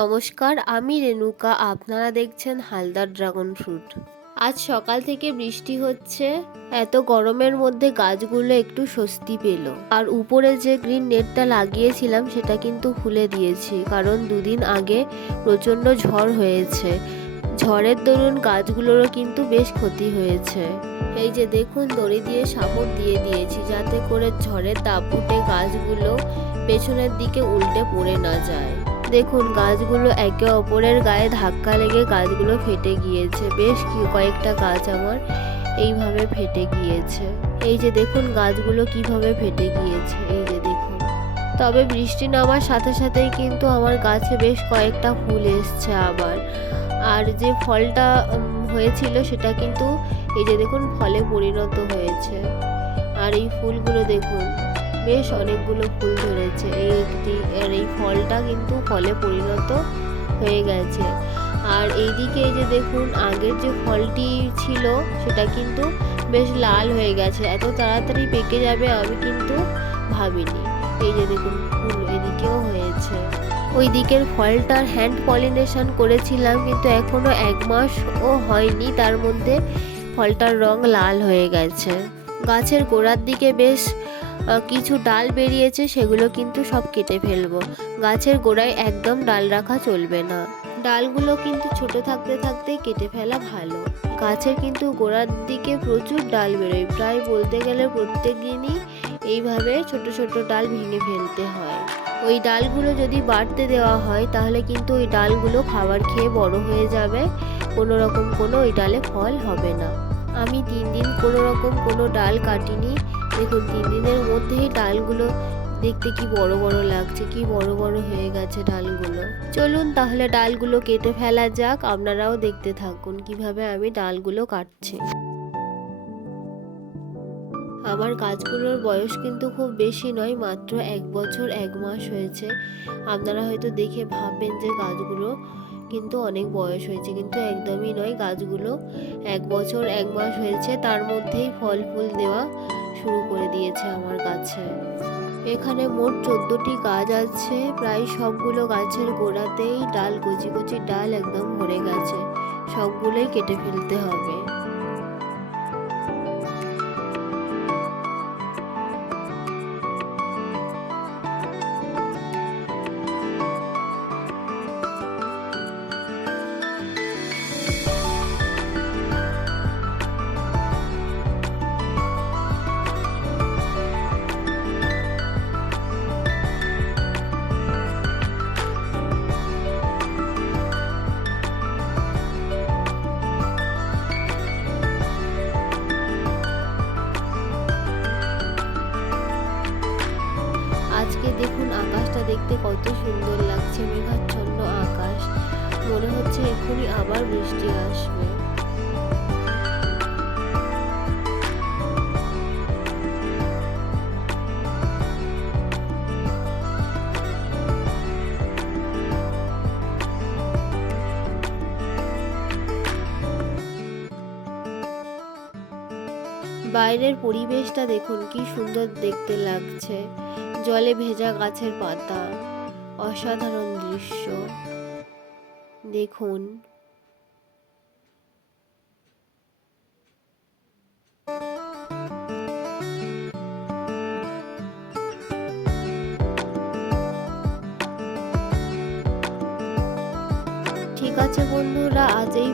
নমস্কার, আমি রেণুকা। আপনারা দেখছেন হালদার ড্রাগন ফ্রুট। আজ সকাল থেকে বৃষ্টি হচ্ছে। এত গরমের মধ্যে গাছগুলো একটু স্বস্তি পেল। আর উপরে যে গ্রিন নেটটা লাগিয়েছিলাম সেটা কিন্তু খুলে দিয়েছি, কারণ দুদিন আগে প্রচণ্ড ঝড় হয়েছে। ঝড়ের দরুন গাছগুলোরও কিন্তু বেশ ক্ষতি হয়েছে। এই যে দেখুন, দড়ি দিয়ে সাপোর্ট দিয়ে দিয়েছি যাতে করে ঝড়ের দাপটে গাছগুলো পেছনের দিকে উল্টে পড়ে না যায়। দেখুন, গাছগুলো একে অপরের গায়ে ধাক্কা লেগে গাছগুলো ফেটে গিয়েছে। বেশ কয়েকটা গাছ আমার এইভাবে ফেটে গিয়েছে। এই যে দেখুন গাছগুলো কিভাবে ফেটে গিয়েছে, এই যে দেখুন। তবে বৃষ্টি নামার সাথে সাথেই কিন্তু আমার গাছে বেশ কয়েকটা ফুল এসছে আবার। আর যে ফলটা হয়েছিল সেটা কিন্তু এই যে দেখুন ফলে পরিণত হয়েছে। আর এই ফুলগুলো দেখুন, বেশ অনেকগুলো ফুল ধরেছে। এই ফলটা কিন্তু ফলে পরিণত হয়ে গেছে। আর এইদিকে এই যে দেখুন, আগের যে ফলটি ছিল সেটা কিন্তু বেশ লাল হয়ে গেছে। এত তাড়াতাড়ি পেকে যাবে আমি কিন্তু ভাবিনি। এই যে দেখুন ফুল এদিকেও হয়েছে। ওই দিকের ফলটার হ্যান্ড পলিনেশন করেছিলাম, কিন্তু এখনো 1 মাসও হয়নি, তার মধ্যে ফলটার রং লাল হয়ে গেছে। গাছের গোড়ার দিকে বেশ কিছু ডাল বেরিয়েছে, সেগুলো কিন্তু সব কেটে ফেলবো। গাছের গোড়ায় একদম ডাল রাখা চলবে না। ডালগুলো কিন্তু ছোট থাকতে থাকতেই কেটে ফেলা ভালো। গাছের কিন্তু গোড়ার দিকে প্রচুর ডাল বেরোয়, প্রায় বলতে গেলে প্রত্যেক দিনই এইভাবে ছোট ছোট ডাল ভেঙে ফেলতে হয়। ওই ডালগুলো যদি বাড়তে দেওয়া হয় তাহলে কিন্তু ওই ডালগুলো খাবার খেয়ে বড় হয়ে যাবে, কোনো রকম কোনো ওই ডালে ফল হবে না। আমি 3 দিন কোনো রকম কোনো ডাল কাটিনি। দেখুন 3 দিনের মধ্যেই ডালগুলো দেখতে কি বড় বড় লাগছে, কি বড় বড় হয়ে গেছে ডালগুলো। চলুন তাহলে ডালগুলো কেটে ফেলা যাক। আপনারাও দেখতে থাকুন কিভাবে আমি ডালগুলো কাটছি। আমার গাছগুলোর বয়স কিন্তু খুব বেশি নয়, মাত্র 1 বছর 1 মাস হয়েছে। আপনারা হয়তো দেখে ভাববেন যে গাছগুলো কিন্তু অনেক বয়স হয়েছে, কিন্তু একদমই নয়। গাছগুলো 1 বছর 1 মাস হয়েছে, তার মধ্যেই ফল ফুল দেওয়া শুরু করে দিয়েছে আমার গাছে। এখানে মোট 14টি গাছ আছে। প্রায় সবগুলো গাছের গোড়াতেই ডাল, কচি কচি ডাল একদম ভরে গেছে। সবগুলোই কেটে ফেলতে হবে। আজকে দেখুন আকাশটা দেখতে কত সুন্দর লাগছে, মেঘাচ্ছন্ন আকাশ। মনে হচ্ছে এক্ষুনি আবার বৃষ্টি আসবে। বাইরের পরিবেশটা দেখুন কি সুন্দর দেখতে লাগছে। জলে ভেজা গাছের পাতা, অসাধারণ দৃশ্য দেখুন। ঠিক আছে বন্ধুরা, আজ এই